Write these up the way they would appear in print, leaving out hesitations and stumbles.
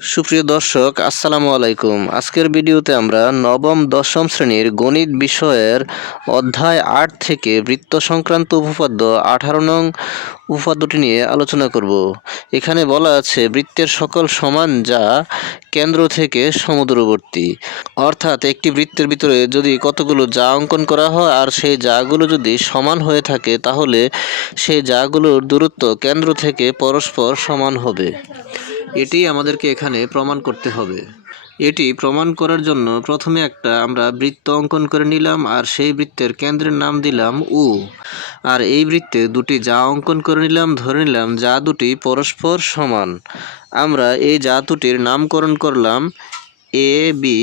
সুপ্রিয় দর্শক, আসসালামু আলাইকুম। আজকের ভিডিওতে আমরা নবম দশম শ্রেণীর গণিত বিষয়ের অধ্যায় ৮ থেকে বৃত্ত সংক্রান্ত উপপাদ্য ১৮ নং উপপাদ্যটি নিয়ে আলোচনা করব। এখানে বলা আছে বৃত্তের সকল সমান যা কেন্দ্র থেকে সমদূরবর্তী। অর্থাৎ একটি বৃত্তের ভিতরে যদি কতগুলো যা অঙ্কন করা হয় আর সেই যাগুলো যদি সমান হয়ে থাকে তাহলে সেই যাগুলোর দূরত্ব কেন্দ্র থেকে পরস্পর সমান হবে। এটি আমাদেরকে এখানে প্রমাণ করতে হবে। এটি প্রমাণ করার জন্য প্রথমে আমরা বৃত্ত অঙ্কন করে নিলাম আর সেই বৃত্তের কেন্দ্রের নাম দিলাম উ। আর এই বৃত্তে দুটি যা অঙ্কন করে নিলাম, ধরে নিলাম যা দুটি পরস্পর সমান। আমরা এই যা দুটির নামকরণ করলাম এ বি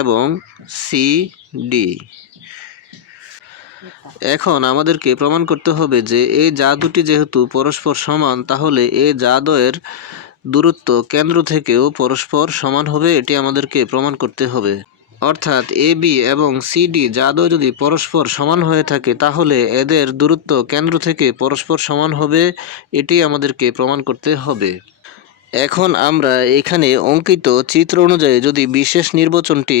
এবং সি ডি। এখন আমাদেরকে প্রমাণ করতে হবে যে এই যা দুটি যেহেতু পরস্পর সমান তাহলে এই যা দ্বয়ের দূরত্ব কেন্দ্র থেকেও পরস্পর সমান হবে। এটি আমাদেরকে প্রমাণ করতে হবে। অর্থাৎ এ বি এবং সি ডি যা দ্বয় যদি পরস্পর সমান হয়ে থাকে তাহলে এদের দূরত্ব কেন্দ্র থেকে পরস্পর সমান হবে। এটি আমাদেরকে প্রমাণ করতে হবে। এখন আমরা এখানে অঙ্কিত চিত্র অনুযায়ী যদি বিশেষ নির্বাচনটি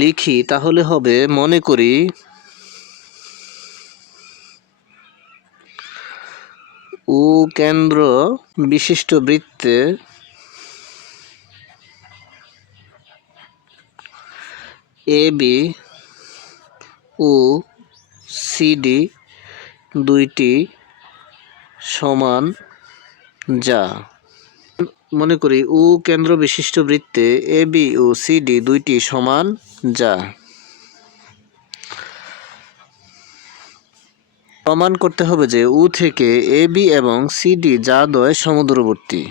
লিখি তাহলে হবে, মনে করি উ কেন্দ্র বিশিষ্ট বৃত্তে এ বি ও সিডি দুইটি সমান যা। মনে করি উ কেন্দ্র বিশিষ্ট বৃত্তে এ বি ও সিডি দুইটি সমান যা। প্রমাণ করতে হবে যে উ থেকে এ বি এবং সিডি যা দ্বয় সমদূরবর্তী।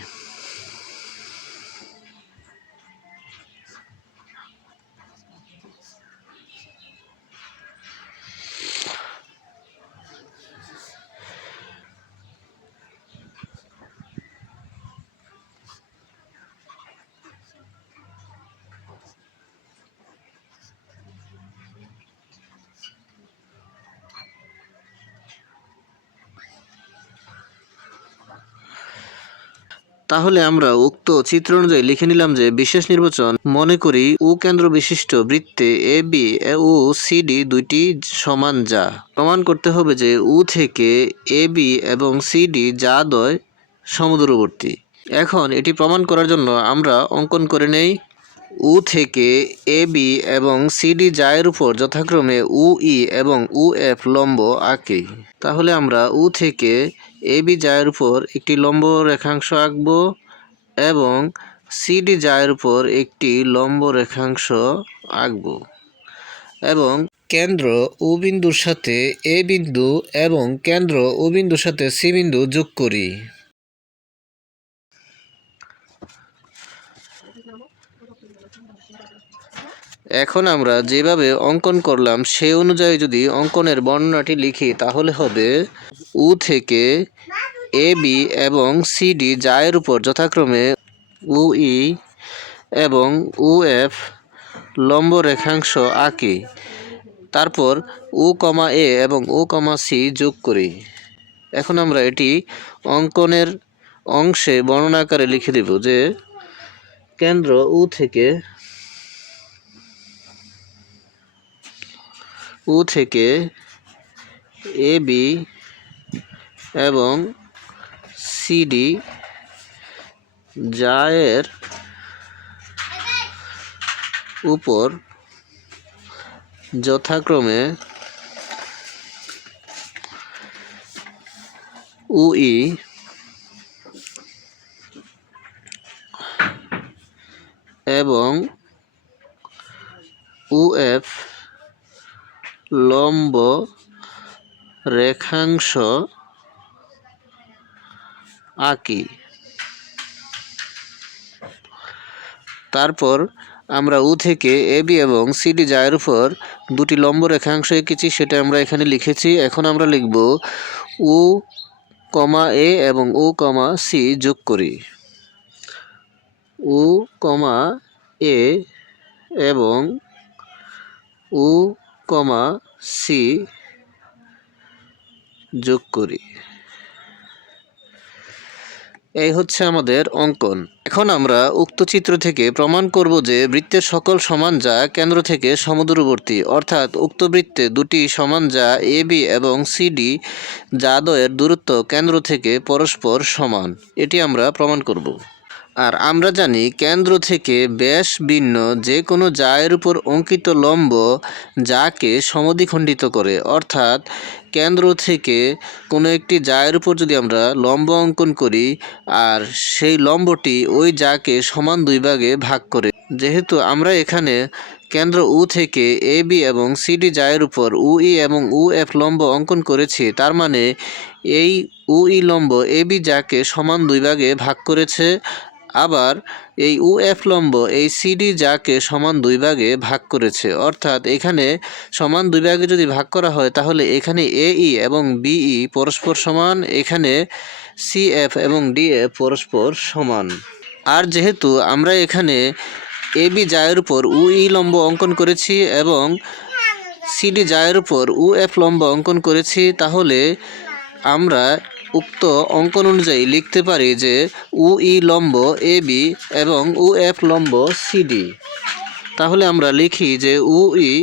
তাহলে আমরা উক্ত চিত্র অনুযায়ী লিখে নিলাম যে বিশেষ নির্বাচন, মনে করি উ কেন্দ্র বিশিষ্ট বৃত্তে এ বি ও সিডি দুইটি সমান যা। প্রমাণ করতে হবে যে উ থেকে এ বি এবং সিডি যা দ্বয় সমদূরবর্তী। এখন এটি প্রমাণ করার জন্য আমরা অঙ্কন করে নেই। উ থেকে এ বি এবং সিডি যায়ের উপর যথাক্রমে উ ই এবং উ এফ লম্ব আঁকি। তাহলে আমরা উ থেকে এ বি যায়ের উপর একটি লম্ব রেখাংশ আঁকব এবং সিডি যায়ের উপর একটি লম্ব রেখাংশ আঁকব এবং কেন্দ্র ও বিন্দুর সাথে এ বিন্দু এবং কেন্দ্র ও বিন্দুর সাথে সি বিন্দু যোগ করি। এখন আমরা যেভাবে অঙ্কন করলাম সেই অনুযায়ী যদি অঙ্কনের বর্ণনাটি লিখি তাহলে হবে উ থেকে এ বি এবং সিডি যায়ের উপর যথাক্রমে উ ই এবং উ এফ লম্ব রেখাংশ আঁকি। তারপর উ কমা এ এবং উ কমা সি যোগ করি। এখন আমরা এটি অঙ্কনের অংশে বর্ণনা আকারে লিখে দেব যে কেন্দ্র উ থেকে এ বি এবং সিডি যায়ের উপর যথাক্রমে উ ই এবং উ এফ লম্ব রেখাংশ আঁকি। তারপর আমরা উ থেকে এ বি এবং সিডি যায়ের উপর দুটি লম্ব রেখাংশ এঁকেছি, সেটা আমরা এখানে লিখেছি। এখন আমরা লিখব উ কমা এ এবং উ কমা সি যোগ করি। উ কমা এ এবং উ কমা সি যোগ করি। এই হচ্ছে আমাদের অঙ্কন। এখন আমরা উক্ত চিত্র থেকে প্রমাণ করব যে বৃত্তের সকল সমান যা কেন্দ্র থেকে সমদূরবর্তী, অর্থাৎ উক্ত বৃত্তে দুটি সমান যা AB এবং CD যাদ্বয়ের দূরত্ব কেন্দ্র থেকে পরস্পর সমান, এটি আমরা প্রমাণ করব। আর আমরা জানি কেন্দ্র থেকে ব্যাস ভিন্ন যে কোনো জায়ের উপর অঙ্কিত লম্ব যাকে সমদ্বিখণ্ডিত করে, অর্থাৎ কেন্দ্র থেকে কোনো একটি জায়ের উপর যদি আমরা লম্ব অঙ্কন করি আর সেই লম্বটি ওই জাকে সমান দুই ভাগে ভাগ করে, যেহেতু আমরা এখানে কেন্দ্র উ থেকে AB এবং CD জায়ের উপর UE এবং UF লম্ব অঙ্কন করেছি, তার মানে এই UE লম্ব AB জাকে সমান দুই ভাগে ভাগ করেছে। আবার এই UF লম্ব এই CD যাকে সমান দুই ভাগে ভাগ করেছে, অর্থাৎ এখানে সমান দুই ভাগে যদি ভাগ করা হয় তাহলে এখানে AE এবং BE পরস্পর সমান, এখানে CF এবং DF পরস্পর সমান। আর যেহেতু আমরা এখানে AB জায়ের উপর UE লম্ব অঙ্কন করেছি এবং CD জায়ের উপর UF লম্ব অঙ্কন করেছি, তাহলে আমরা উক্ত অঙ্কন অনুযায়ী লিখতে পারি যে UE লম্ব AB এবং UF লম্ব CD। তাহলে আমরা লিখি যে UE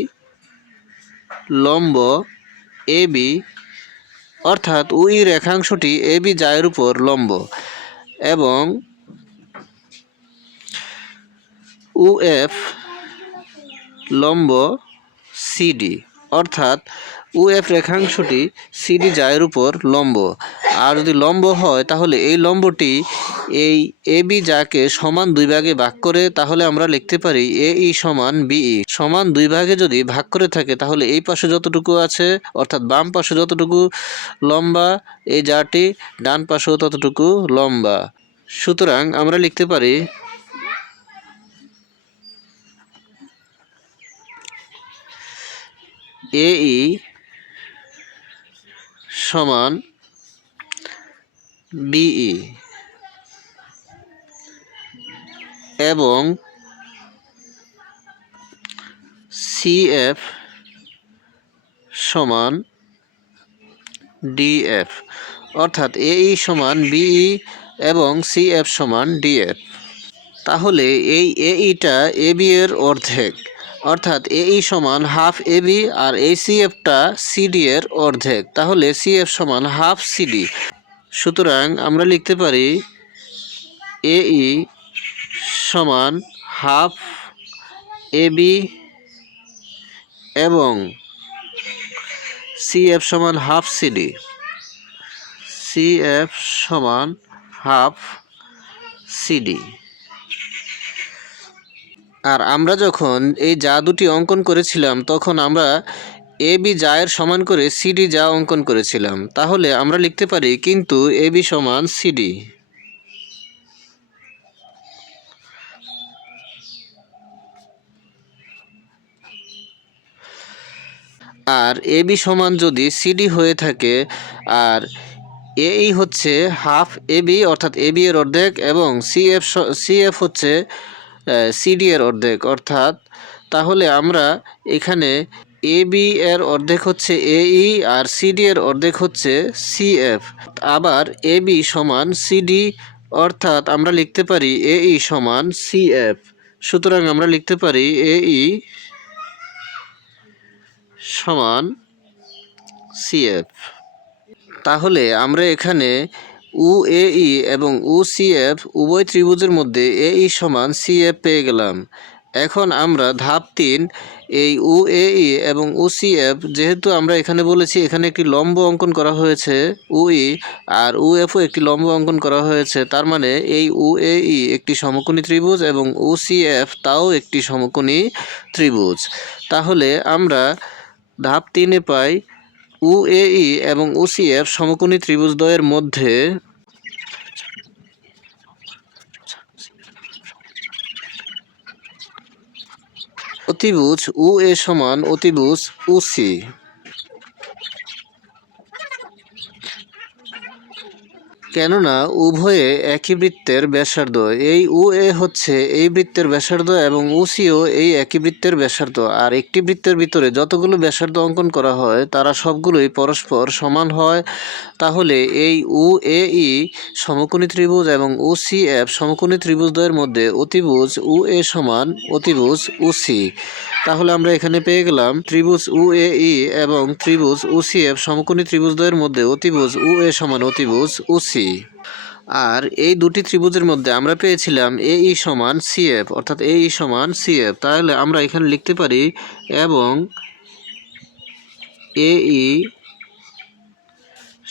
লম্ব AB, অর্থাৎ UE রেখাংশটি AB জায়ের উপর লম্ব, এবং UF লম্ব CD, অর্থাৎ UF রেখাংশটি CD জায়ের উপর লম্ব। আর যদি লম্ব হয় তাহলে এই লম্বটি এই AB যাকে সমান দুই ভাগে ভাগ করে, তাহলে আমরা লিখতে পারি AE সমান BE। সমান দুই ভাগে যদি ভাগ করে থাকে তাহলে এই পাশে যতটুকু আছে, অর্থাৎ বাম পাশে যতটুকু লম্বা এই জাটি, ডান পাশেও ততটুকু লম্বা। সুতরাং আমরা লিখতে পারি AE সমান BE এবং CF সমান DF, অর্থাৎ AE সমান BE এবং CF সমান DF। তাহলে এই AEটা AB এর অর্ধেক, অর্থাৎ AE সমান হাফ AB, আর এই CFটা CD এর অর্ধেক, তাহলে CF সমান হাফ CD। সুতরাং আমরা লিখতে পারি AE সমান হাফ AB এবং CF সমান হাফ CD। CF সমান হাফ CD। আর আমরা যখন এই যা দুটি অঙ্কন করেছিলাম তখন আমরা AB জায়ের সমান করে CD যা অঙ্কন করেছিলাম, তাহলে আমরা লিখতে পারি কিন্তু AB সমান CD। আর AB সমান যদি CD হয়ে থাকে আর AE হচ্ছে হাফ AB, অর্থাৎ AB এর অর্ধেক, এবং CF হচ্ছে CD এর অর্ধেক, অর্থাৎ তাহলে আমরা এখানে AB এর অর্ধেক হচ্ছে AE আর CD এর অর্ধেক হচ্ছে CF। আবার AB সমান CD, অর্থাৎ আমরা লিখতে পারি AE সমান CF। সুতরাং আমরা লিখতে পারি AE সমান CF। তাহলে আমরা এখানে UAE এবং UCF উভয় ত্রিভুজের মধ্যে AE সমান CF পেয়ে গেলাম। এখন আমরা ধাপ 3 এই UAE এবং UCF, যেহেতু আমরা এখানে বলেছি এখানে একটি লম্ব অঙ্কন করা হয়েছে UE আর UFও একটি লম্ব অঙ্কন করা হয়েছে, তার মানে এই UAE একটি সমকোণী ত্রিভুজ এবং UCF তাও একটি সমকোণী ত্রিভুজ। তাহলে আমরা ধাপ 3-এ পাই UAE এবং UCF সমকোণী ত্রিভুজদ্বয়ের মধ্যে অতিভুজ UE সমান অতিভুজ UC। কেননা উভয়ে একই বৃত্তের ব্যাসার্ধ। এই UE হচ্ছে এই বৃত্তের ব্যাসার্ধ এবং OCও এই একই বৃত্তের ব্যাসার্ধ। আর একটি বৃত্তের ভিতরে যতগুলো ব্যাসার্ধ অঙ্কন করা হয় তারা সবগুলোই পরস্পর সমান হয়। তাহলে এই UAE সমকোণী ত্রিভুজ এবং OCF সমকোণী ত্রিভুজদ্বয়ের মধ্যে অতিভুজ UE সমান অতিভুজ OC। তাহলে আমরা এখানে পেয়ে গেলাম ত্রিভুজ UAE এবং ত্রিভুজ OCF সমকোণী ত্রিভুজদ্বয়ের মধ্যে অতিভুজ UE সমান অতিভুজ OC। আর এই দুটি ত্রিভুজের মধ্যে আমরা পেয়েছিলাম AE সমান CF, অর্থাৎ AE সমান CF। তাহলে আমরা এখানে লিখতে পারি এবং AE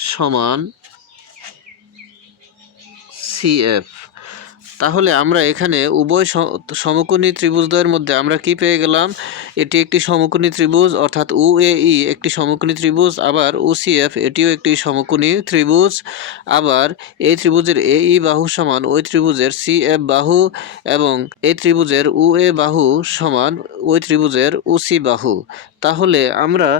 সমান CF। তাহলে আমরা এখানে উভয় সমকোণী ত্রিভুজদ্বয়ের মধ্যে আমরা কি পেয়ে গেলাম? এটি একটি সমকোণী ত্রিভুজ, অর্থাৎ UAE একটি সমকোণী ত্রিভুজ, আবার OCF এটিও একটি সমকোণী ত্রিভুজ। আবার এই ত্রিভুজের AE বাহু সমান ওই ত্রিভুজের CF বাহু এবং এই ত্রিভুজের UE বাহু সমান ওই ত্রিভুজের OC বাহু। তাহলে আমরা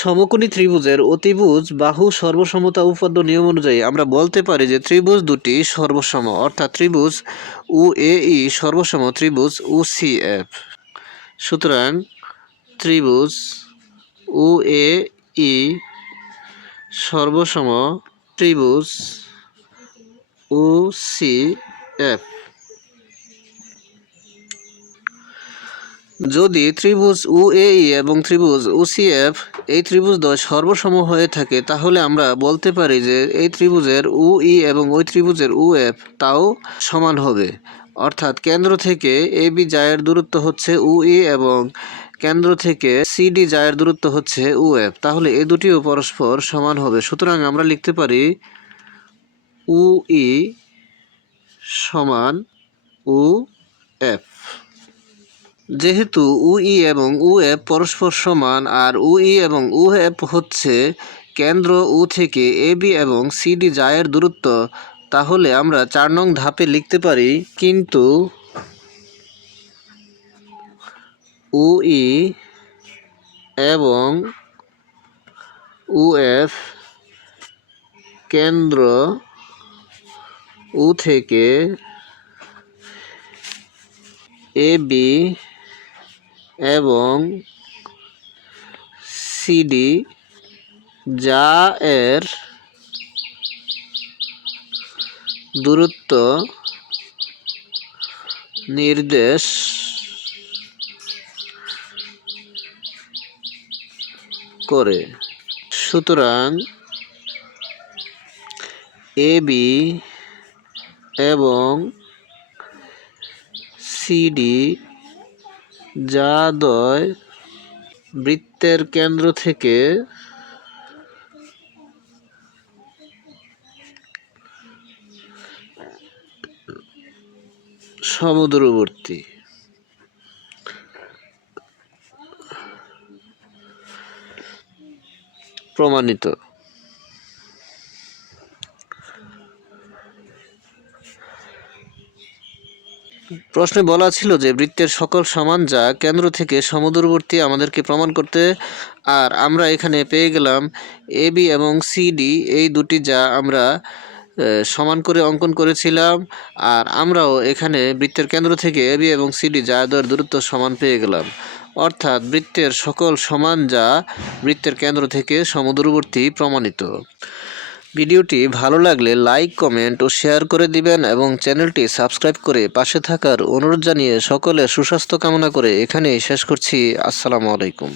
সমকোণী ত্রিভুজের অতিভুজ বাহু সর্বসমতা উপপাদ্য নিয়ম অনুযায়ী আমরা বলতে পারি যে ত্রিভুজ দুটি সর্বসম, অর্থাৎ ত্রিভুজ UAE সর্বসম ত্রিভুজ OCF। সুতরাং ত্রিভুজ UAE সর্বসম ত্রিভুজ OCF। যদি ত্রিভুজ UAE এবং ত্রিভুজ OCF এই ত্রিভুজদ্বয় সর্বসম হয়ে থাকে তাহলে আমরা বলতে পারি যে এই ত্রিভুজের UE এবং ওই ত্রিভুজের UF তাও সমান হবে। অর্থাৎ কেন্দ্র থেকে AB জায়ের দূরত্ব হচ্ছে UE এবং কেন্দ্র থেকে CD জায়ের দূরত্ব হচ্ছে UF। তাহলে এই দুটিও পরস্পর সমান হবে। সুতরাং আমরা লিখতে পারি UE সমান UF। যেহেতু UE এবং UF পরস্পর সমান আর UE এবং UF হচ্ছে কেন্দ্র U থেকে AB এবং CD জায়ের দূরত্ব, তাহলে আমরা 4 নং ধাপে লিখতে পারি কিন্তু UE এবং UF কেন্দ্র U থেকে AB এবং CD জায়ের দূরত্ব নির্দেশ করে। সুতরাং AB এবং CD জাদ্বয় বৃত্তের কেন্দ্র থেকে সমদূরবর্তী। প্রমাণিত। প্রশ্নে বলা ছিল যে বৃত্তের সকল সমান যা কেন্দ্র থেকে সমদূরবর্তী আমাদেরকে প্রমাণ করতে। আর আমরা এখানে পেয়ে গেলাম AB এবং CD এই দুটি যা আমরা সমান করে অঙ্কন করেছিলাম। আর আমরাও এখানে বৃত্তের কেন্দ্র থেকে AB এবং CD জাদ্বয়ের দূরত্ব সমান পেয়ে গেলাম। অর্থাৎ বৃত্তের সকল সমান যা বৃত্তের কেন্দ্র থেকে সমদূরবর্তী প্রমাণিত। ভিডিওটি ভালো লাগলে লাইক, কমেন্ট ও শেয়ার করে দিবেন এবং চ্যানেলটি সাবস্ক্রাইব করে পাশে থাকার অনুরোধ জানিয়ে সকলের সুস্বাস্থ্য কামনা করে এখানেই শেষ করছি। আসসালামু আলাইকুম।